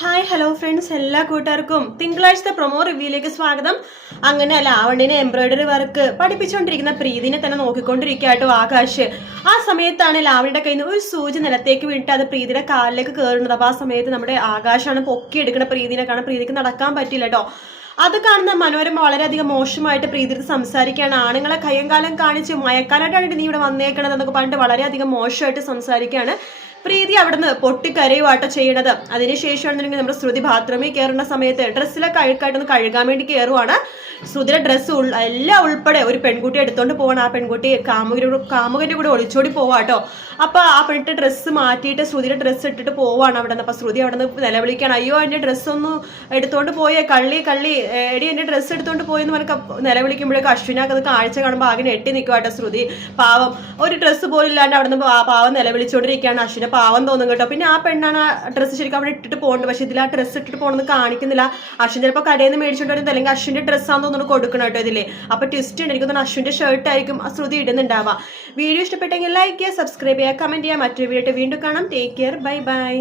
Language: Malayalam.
ഹായ് ഹലോ ഫ്രണ്ട്സ് എല്ലാ കൂട്ടുകാർക്കും തിങ്കളാഴ്ചത്തെ പ്രൊമോ റിവ്യൂയിലേക്ക് സ്വാഗതം. അങ്ങനെ ലാവണ്യനെ എംബ്രോയിഡറി വർക്ക് പഠിപ്പിച്ചുകൊണ്ടിരിക്കുന്ന പ്രീതിനെ തന്നെ നോക്കിക്കൊണ്ടിരിക്കാട്ടോ ആകാശ്. ആ സമയത്താണ് ലാവണ്യയുടെ കയ്യിൽ നിന്ന് ഒരു സൂചി നിലത്തേക്ക് വീണിട്ട് അത് പ്രീതിയുടെ കാലിലേക്ക് കയറുന്നത്. അപ്പോൾ ആ സമയത്ത് നമ്മുടെ ആകാശാണ് പൊക്കിയെടുക്കുന്ന പ്രീതിനെ കാണാൻ പ്രീതിക്ക് നടക്കാൻ പറ്റില്ല കേട്ടോ അത് കാണുന്ന മനോരമ വളരെയധികം മോശമായിട്ട് പ്രീതിട്ട് സംസാരിക്കുകയാണ്. ആണുങ്ങളെ കയ്യങ്കാലം കാണിച്ച് മയക്കാലായിട്ടാണ് നീ ഇവിടെ വന്നേക്കണത് എന്നൊക്കെ പറഞ്ഞിട്ട് വളരെയധികം മോശമായിട്ട് സംസാരിക്കുകയാണ്. പ്രീതി അവിടുന്ന് പൊട്ടിക്കരയുവാട്ടോ ചെയ്യണത്. അതിനുശേഷമാണെന്നുണ്ടെങ്കിൽ നമ്മുടെ ശ്രുതി ബാത്റൂമിൽ കയറുന്ന സമയത്ത് ഡ്രസ്സിലൊക്കെ അഴുക്കായിട്ടൊന്ന് കഴുകാൻ വേണ്ടി കയറുവാണ്. ശ്രുതിയുടെ ഡ്രസ്സ് എല്ലാം ഉൾപ്പെടെ ഒരു പെൺകുട്ടി എടുത്തോണ്ട് പോവാണ്. ആ പെൺകുട്ടി കാമുകരുടെ കാമുകന്റെ കൂടെ ഒളിച്ചോടി പോവാട്ടോ. അപ്പൊ ആ പെണ്ണിട്ട് ഡ്രസ്സ് മാറ്റിയിട്ട് ശ്രുതിയുടെ ഡ്രസ്സ് ഇട്ടിട്ട് പോവാണ് അവിടെ നിന്ന് അപ്പൊ ശ്രുതി അവിടെ നിന്ന് നിലവിളിക്കാണ് അയ്യോ എന്റെ ഡ്രസ്സ് ഒന്ന് എടുത്തോണ്ട് പോയേ കള്ളി കള്ളി. എടി എന്റെ ഡ്രസ്സ് എടുത്തോണ്ട് പോയെന്ന് പറഞ്ഞ നിലവിളിക്കുമ്പോഴേക്കും അശ്വിനൊക്കെ അത് കാഴ്ച കാണുമ്പോൾ ആകെ എട്ടി നിൽക്കുവാട്ടോ ശ്രുതി. പാവം. ഒരു ഡ്രസ്സ് പോലും ഇല്ലാണ്ട് അവിടെ നിന്ന് പാവം നിലവിളിച്ചോണ്ടിരിക്കുകയാണ് അശ്വിനെ പാവം തോന്നും കേട്ടോ. പിന്നെ ആ പെണ്ണാണ് ആ ഡ്രസ്സ് ശരിക്കും അവിടെ ഇട്ടിട്ട് പോകുന്നുണ്ട് പക്ഷേ ഇതിൽ ആ ഡ്രസ്സ് ഇട്ടിട്ട് പോകണമെന്ന് കാണിക്കുന്നില്ല. അശ്വിൻ ചിലപ്പോൾ കടയിൽ നിന്ന് വരുന്നത് അല്ലെങ്കിൽ അശ്വിന്റെ ഡ്രസ്സാന്ന് തോന്നുന്നു കൊടുക്കണം കേട്ടോ ഇതിൽ അപ്പൊ ട്വിസ്റ്റ് ഉണ്ട്. എനിക്ക് തോന്നുന്നു അശ്വിന്റെ ഷർട്ട് ആയിരിക്കും ആ ശ്രുതി ഇടുന്നുണ്ടാവുക. വീഡിയോ ഇഷ്ടപ്പെട്ടെങ്കിൽ ലൈക്ക് ചെയ്യുക സബ്സ്ക്രൈബ് ചെയ്യുക കമന്റ് ചെയ്യുക. മറ്റൊരു വീഡിയോ വീണ്ടും കാണാം. Take care bye bye